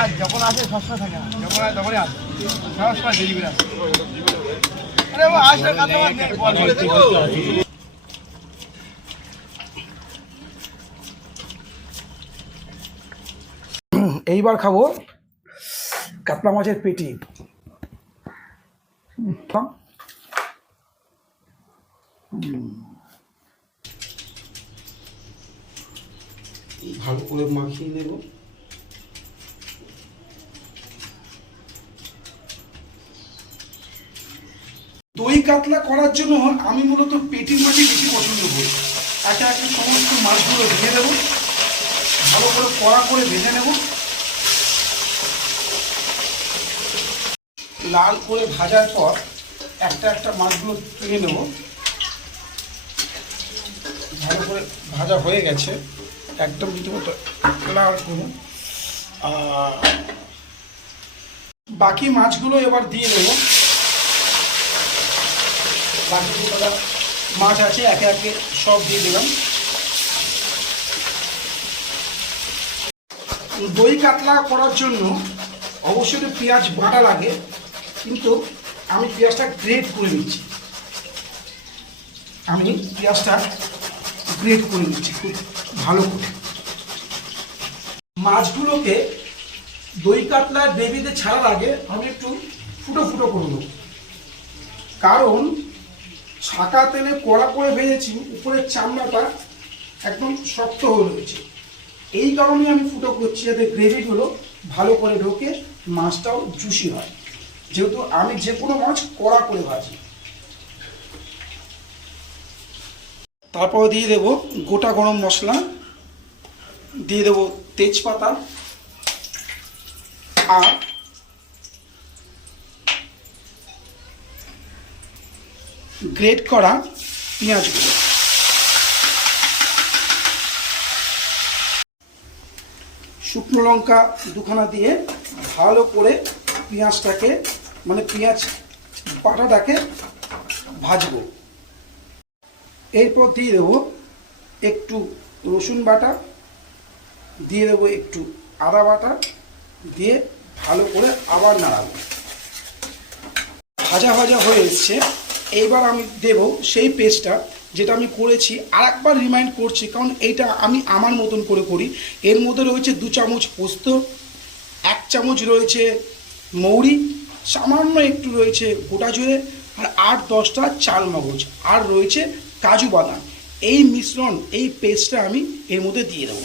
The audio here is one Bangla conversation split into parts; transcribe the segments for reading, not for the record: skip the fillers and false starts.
আজ যখন আসে সবসময় থাকে না, যখন আসে তখনই আসে, সবসময় দেরি করে আসে। আরে ও আসলে কাঁচামাল নেই, বল করে দেখো। এইবার খাবো কাতলা মাছের পেটি। ভালো করে মাখিয়ে নেব। দই কাতলা করার জন্য আমি মূলত পেটির মাছই বেশি পছন্দ করি। একে একে সমস্ত মাছগুলো ভেজে দেবো, ভালো করে কড়া করে ভেজে নেব। লাল করে ভাজার পর একটা একটা মাছগুলো তুলে নেব। ভালো করে ভাজা হয়ে গেছে, একদম রীতিমতো লাল করে। বাকি মাছগুলো এবার দিয়ে দেবো। বাকি যেগুলো মাছ আছে একে একে সব দিয়ে দিলাম। দই কাতলা করার জন্য অবশ্যই পেঁয়াজ বাটা লাগে, কিন্তু আমি পেঁয়াজটা গ্রেট করে নিচ্ছি। খুব ভালো করে। মাছগুলোকে দই কাতলা গ্রেভিতে ছাড়ার আগে আমি একটু ফুটো ফুটো করে নেব, কারণ ছাকা তেলে কড়া করে ভেজেছি, উপরের চামড়াটা একদম শক্ত হয়ে রয়েছে। এই কারণে আমি ফুটো করছি, যাতে গ্রেভিগুলো ভালো করে ঢোকে, মাছটাও জুসি হয়, যেহেতু আমি যে কোনো মাছ কড়া করে ভাজি। তারপর দিয়ে দেব গোটা গরম মশলা, দিয়ে দেব তেজপাতা আর গ্রেট করা পেঁয়াজগুলো। শুকনো লঙ্কা দুখানা দিয়ে ভালো করে পেঁয়াজটাকে, মানে পেঁয়াজ বাটাটাকে ভাজবো। এরপর দিয়ে দেবো একটু রসুন বাটা, দিয়ে দেবো একটু আদা বাটা, দিয়ে ভালো করে আবার নাড়াবো। ভাজা ভাজা হয়ে এসছে। এইবার আমি দেব সেই পেস্টটা যেটা আমি করেছি। আর একবার রিমাইন্ড করছি, কারণ এইটা আমি আমার মতন করে করি। এর মধ্যে রয়েছে 2 চামচ পোস্ত, 1 চামচ রয়েছে মৌরি, সামান্য একটু রয়েছে গোটা জিরে, আর 8-10টা চাল মগজ, আর রয়েছে কাজু বাদাম। এই মিশ্রণ, এই পেস্টটা আমি এর মধ্যে দিয়ে দেবো।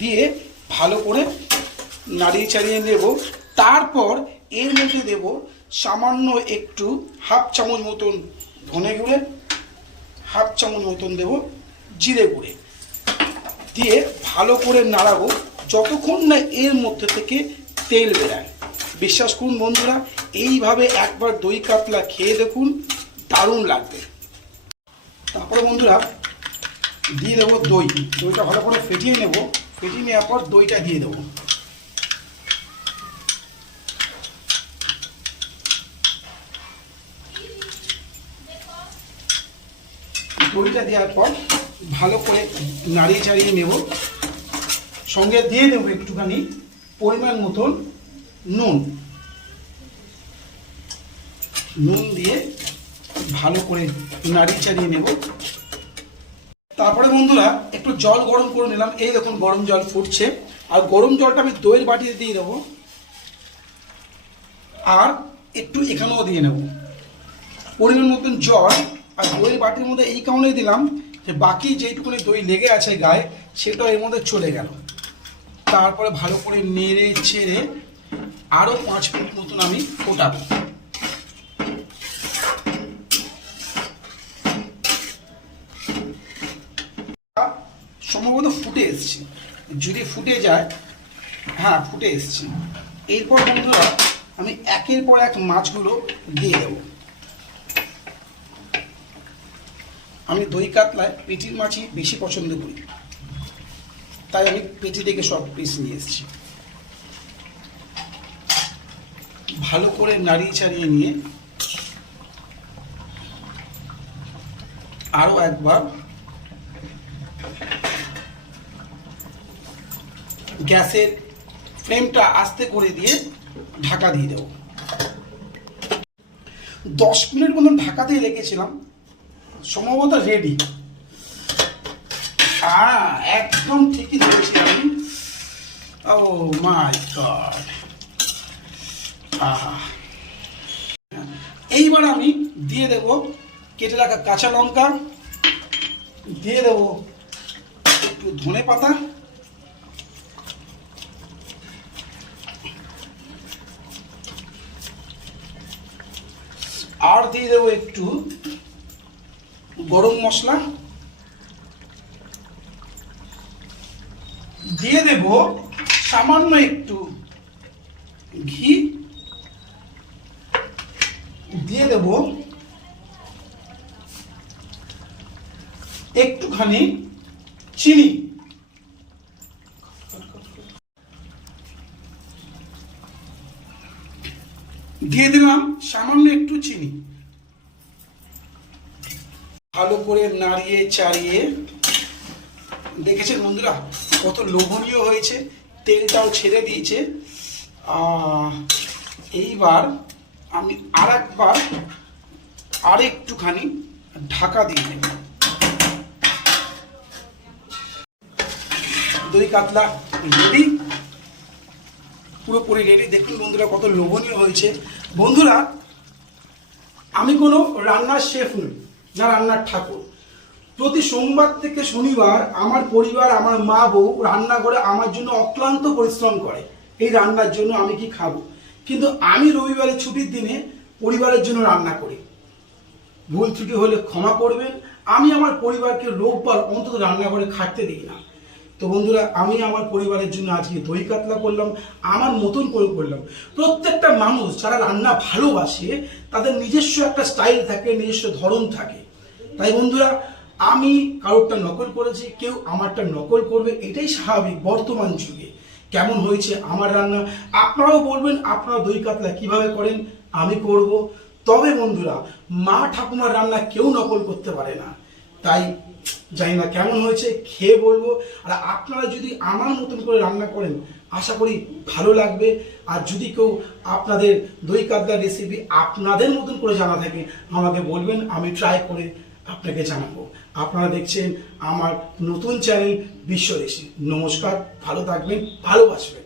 দিয়ে ভালো করে নাড়িয়ে চাড়িয়ে নেব। তারপর এর মধ্যে দেব সামান্য একটু 1/2 চামচ মতন ধনে গুঁড়ে, 1/2 চামচ মতন দেব জিরে গুঁড়ে, দিয়ে ভালো করে নাড়াবো যতক্ষণ না এর মধ্যে থেকে তেল বেরায়। বিশ্বাস করুন বন্ধুরা, এইভাবে একবার দই কাতলা খেয়ে দেখুন, দারুণ লাগবে। তারপরে বন্ধুরা দিয়ে দেবো দই। দইটা ভালো করে ফেটিয়ে নেব। ফেটিয়ে নেওয়ার পর দইটা দিয়ে দেবো। দইটা দেওয়ার পর ভালো করে নাড়িয়ে চাড়িয়ে নেব। সঙ্গে দিয়ে দেবো একটুখানি পরিমাণ মতন নুন। নুন দিয়ে ভালো করে নাড়িয়ে চাড়িয়ে নেব। তারপরে বন্ধুরা একটু জল গরম করে নিলাম। এই দেখুন গরম জল ফুটছে, আর গরম জলটা আমি দইয়ের বাটিতে দিয়ে দেবো, আর একটু এখানেও দিয়ে নেব পরিমাণ মতন জল। আর দইয়ের বাটির মধ্যে এই কারণে দিলাম যে বাকি যেইটুকুনি দই লেগে আছে গায়ে, সেটা এর মধ্যে চলে গেল। তারপরে ভালো করে নেড়ে ছেড়ে আরও 5 মিনিট মতন আমি ফোটাবো। সম্ভবত ফুটে এসছে, যদি ফুটে যায়, হ্যাঁ ফুটে এসছে। এরপর বন্ধুরা আমি একের পর এক মাছগুলো দিয়ে দেবো। আমি দই কাতলায় পেটির মাছই বেশি পছন্দ করি, তাই আমি পেটি থেকে সব পিস নিয়ে এসেছি। ভালো করে নাড়িয়ে চাড়িয়ে নিয়ে আরও একবার গ্যাসের ফ্লেমটা আস্তে করে দিয়ে ঢাকা দিয়ে দেবো। 10 মিনিট মতন ঢাকা দিয়ে রেখেছিলাম, সম্ভবত রেডি। একদম ঠিকই ধরেছি আমি। ও মাই গড! এইবার আমি দিয়ে দেব কেটে রাখা কাঁচা লঙ্কা, দিয়ে দেব একটু ধনে পাতা, আর দিয়ে দেবো একটু গরম মশলা, দিয়ে দেব সামান্য একটু ঘি, দিয়ে দেব একটুখানি চিনি, দিয়ে দিলাম সামান্য একটু চিনি। ভালো করে নাড়িয়ে চাড়িয়ে, দেখেছেন বন্ধুরা কত লোভনীয় হয়েছে, তেলটাও ছেড়ে দিয়েছে। এইবার আমি আর একটুখানি ঢাকা দিয়ে দেব। দই কাতলা রেডি, পুরোপুরি রেডি। দেখুন বন্ধুরা কত লোভনীয় হয়েছে। বন্ধুরা, আমি কোনো রান্নার শেফ নই, না রান্নার ঠাকুর। প্রতি সোমবার থেকে শনিবার আমার পরিবার, আমার মা বউ রান্না করে আমার জন্য অক্লান্ত পরিশ্রম করে এই রান্নার জন্য আমি কি খাবো। কিন্তু আমি রবিবারের ছুটির দিনে পরিবারের জন্য রান্না করি। ভুল ত্রুটি হলে ক্ষমা করবেন। আমি আমার পরিবারকে রোববার অন্তত রান্না করে খাটতে দিই না। তো বন্ধুরা, আমি আমার পরিবারের জন্য আজকে দই কাতলা করলাম, আমার মতন করে করলাম। প্রত্যেকটা মানুষ যারা রান্না ভালোবাসে তাদের নিজস্ব একটা স্টাইল থাকে, নিজস্ব ধরন থাকে। তাই বন্ধুরা, আমি কারোরটা নকল করেছি, কেউ আমারটা নকল করবে, এটাই স্বাভাবিক বর্তমান যুগে। কেমন হয়েছে আমার রান্না আপনারাও বলবেন, আপনারা দই কাতলা কিভাবে করেন, আমি করব। তবে বন্ধুরা, মা ঠাকুমার রান্না কেউ নকল করতে পারে না। তাই জানি না কেমন হয়েছে, খেয়ে বলবো। আর আপনারা যদি আমার মতন করে রান্না করেন আশা করি ভালো লাগবে। আর যদি কেউ আপনাদের দই কাতলার রেসিপি আপনাদের মতন করে জানা থাকে আমাকে বলবেন, আমি ট্রাই করে আপনাকে জানাবো। আপনারা দেখছেন আমার নতুন চ্যানেল বিশ্বদেশী। নমস্কার, ভালো থাকবেন, ভালোবাসবেন।